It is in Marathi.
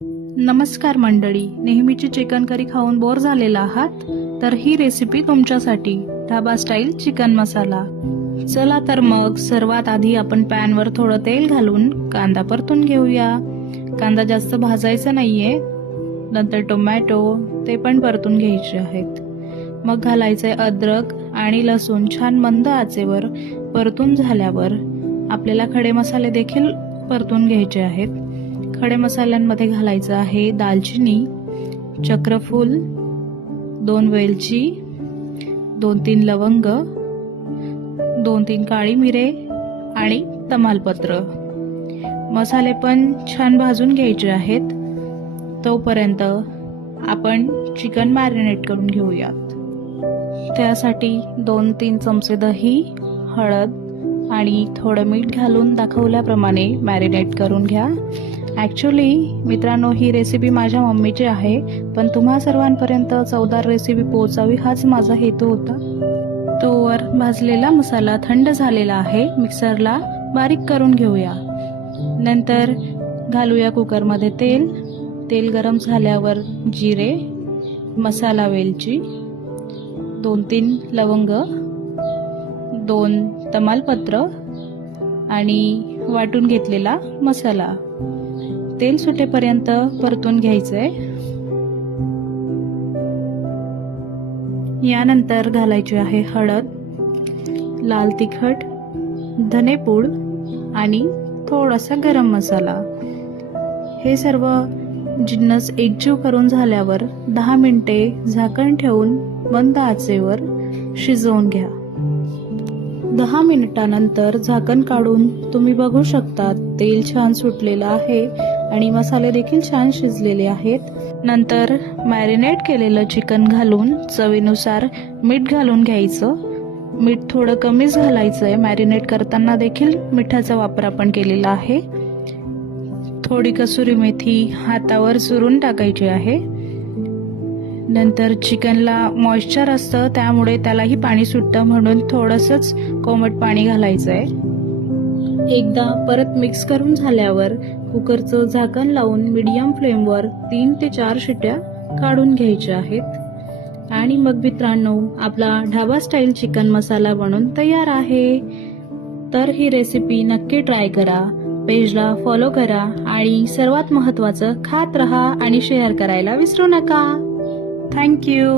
नमस्कार मंडळी, नेहमीची चिकन करी खाऊन बोर झालेला आहात तर ही रेसिपी तुमच्यासाठी, ढाबा स्टाईल चिकन मसाला। चला तर मग सर्वात आधी आपण पॅनवर थोडं तेल घालून कांदा परतून घेऊया। कांदा जास्त भाजायचा नाहीये। नंतर टोमॅटो ते पण परतून घ्यायचे आहेत। मग घालायचे अद्रक आणि लसूण छान मंद आचेवर परतून झाल्यावर आपल्याला खडे मसाले देखील परतून घ्यायचे आहेत। खडे मसाल्यांमध्ये घालायचं आहे दालचिनी, चक्रफूल, 2 वेलची, 2-3 लवंग, 2-3 काळी मिरे आणि तमालपत्र। मसाले पण छान भाजून घ्यायचे आहेत। तोपर्यंत आपण चिकन मॅरिनेट करून घेऊयात। त्यासाठी 2-3 चमचे दही, हळद आणि थोडं मीठ घालून दाखवल्याप्रमाणे मॅरिनेट करून घ्या। ॲक्च्युली मित्रांनो, ही रेसिपी माझ्या मम्मीची आहे, पण तुम्हा सर्वांपर्यंत चवदार रेसिपी पोहोचावी हाच माझा हेतू होता। तोवर भाजलेला मसाला थंड झालेला आहे, मिक्सरला बारीक करून घेऊया। नंतर घालूया कुकरमध्ये तेल गरम झाल्यावर जिरे, मसाला वेलची, 2-3 लवंग, 2 तमालपत्र आणि वाटून घेतलेला मसाला। तेल सुटेपर्यंत परतून घ्यायचंय। यानंतर घालायची आहे हळद, लाल तिखट, धनेपूड आणि थोडासा गरम मसाला। हे सर्व जिन्नस एकजीव करून झाल्यावर 10 मिनिटे झाकण ठेवून मंद आचेवर शिजवून घ्या। 10 मिनिटांनंतर झाकण काढून तुम्ही बघू शकता तेल छान सुटलेलं आहे आणि मसाले देखील छान शिजलेले आहेत। नंतर मॅरिनेट केलेलं चिकन घालून चवीनुसार मीठ घालून घ्यायचं। मीठ थोडं कमीच घालायचंय, मॅरिनेट करताना देखील मिठाचा वापर आपण केलेला आहे। थोडी कसुरी मेथी हातावर चुरून टाकायची आहे। नंतर चिकनला मॉइश्चर असतं, त्यामुळे त्यालाही पाणी सुटतं, म्हणून थोडंसंच कोमट पाणी घालायचंय। एकदा परत मिक्स करून झाल्यावर कुकरचं झाकण लावून मीडियम फ्लेमवर 3 ते 4 शिट्या काढून घ्यायच्या आहेत। आणि मग मित्रांनो, आपला ढाबा स्टाईल चिकन मसाला बनून तयार आहे। तर ही रेसिपी नक्की ट्राय करा, पेजला फॉलो करा आणि सर्वात महत्त्वाचं खात रहा आणि शेअर करायला विसरू नका। Thank you.